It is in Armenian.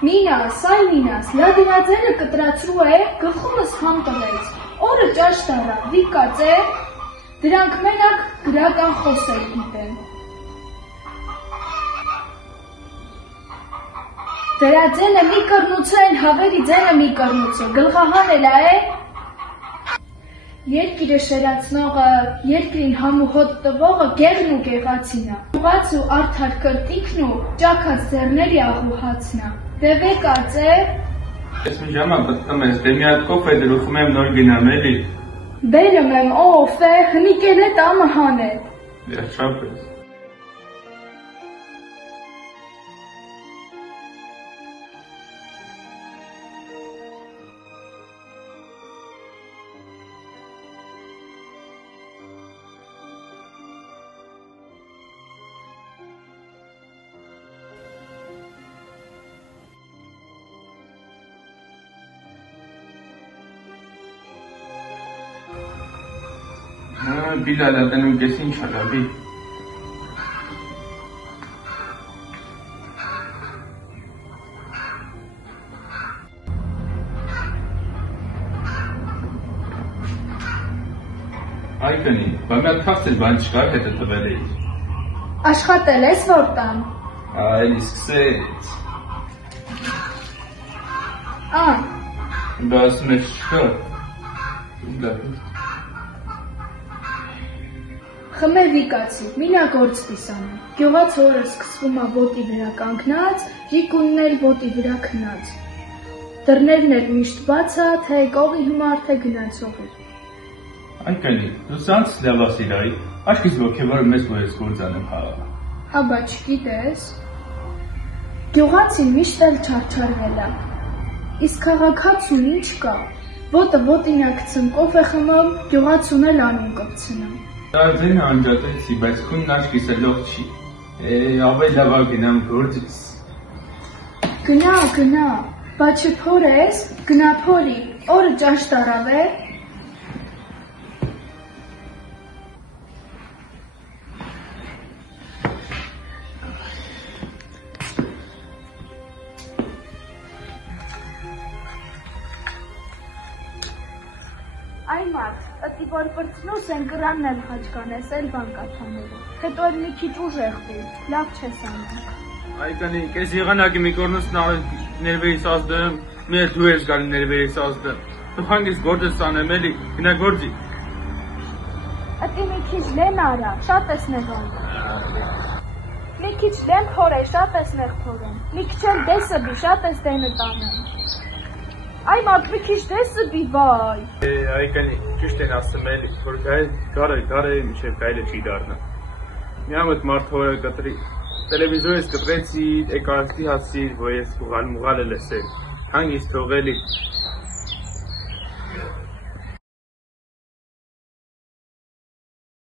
Մինաս, այ մինաս, լադինաձերը կտրացրու է, գլխումս համ տվեց, օրը ճաշ տառա, վիկած է, դրանք մենակ գրական խոսել գիտեն։ Դրա ձենը մի կռնուցը են, հավերի ձենը մի կռնուցը, գլխահան էլա է, երկիրը շերացնողը, երկրին համուհոտ տվողը գեղն ու գեղացինա, ուղաց ու արդար կրտիքն ու ճաքած ձեռների աղուհացնա, դե վեկած է, Ես մի ժամա պտտում ես, դե մի հատ կոֆե դրուխում եմ նոր գինամ էլի։ բերում եմ օֆ է, հնիկել է տամը հանել։ Երջապ ես։ Բիլալա տնում կես ինչ հալավի։ Այկնի, բա մի հատ փաստել բան չկար հետը տվել էիր։ Աշխատել ես որ տան։ Այլի սկսեց։ Բա ասում ես չկար։ Խմե վիկացի, մինա գործ պիսանը, գյողաց օրը սկսվում է ոտի վրա կանգնած, ժիկունն էլ ոտի վրա քնած, դռներն էլ միշտ բացա, թե կողի հիմար, թե գնացող էր։ Այկնի, դու սանց լավասիր այ, աշկիս ոգևորը մեզ որ ես գործանեմ հաղա։ Հաբա չգիտես, գյողացին միշտ էլ չարչարվել է, իսկ քաղաքացուն ինչ կա, ոտը ոտինա կցնկով է խմում, գյողացուն էլ անուն կպցնում։ Ձենը անջատեցի, բայց քունն աչքիս է լող չի, ավելի լավա գնամ գործից։ Գնա, բա չփոր ես, գնա փորի, օրը ճաշ տարավ է։ Այ մարդ, ըտի որ պրծնուս են կրանն էլ խաչկանես, էլ բան կաթաները, հետո էլ մի քիչ ուժեղվի, լավ չես անում։ Այկանի, կես եղանակի մի կորնուս ներվերիս ազդեմ, մի էլ դու ես գալի ներվերիս ազդեմ, դու հանգիս գործս անեմ էլի, գնա գործի։ Ըտի մի քիչ լեն արա, շատ ես նեղանում։ Մի քիչ լեն փորե, շատ ես նեղ փորում, մի քիչ էլ դեսը բի, շատ ես դենը տանեմ։ Այ մարդ մի քիչ դեսը բի, վայ։ Այկանի, ճիշտ են ասում էլի, որ գարը միշև գայլը չի դարնա։ Մի ամդ մարդ հորը կտրի, տելևիզորից կտրեցի, էկարստի հասիր, որ ես մուղալը լսել, հանգիս թողելի,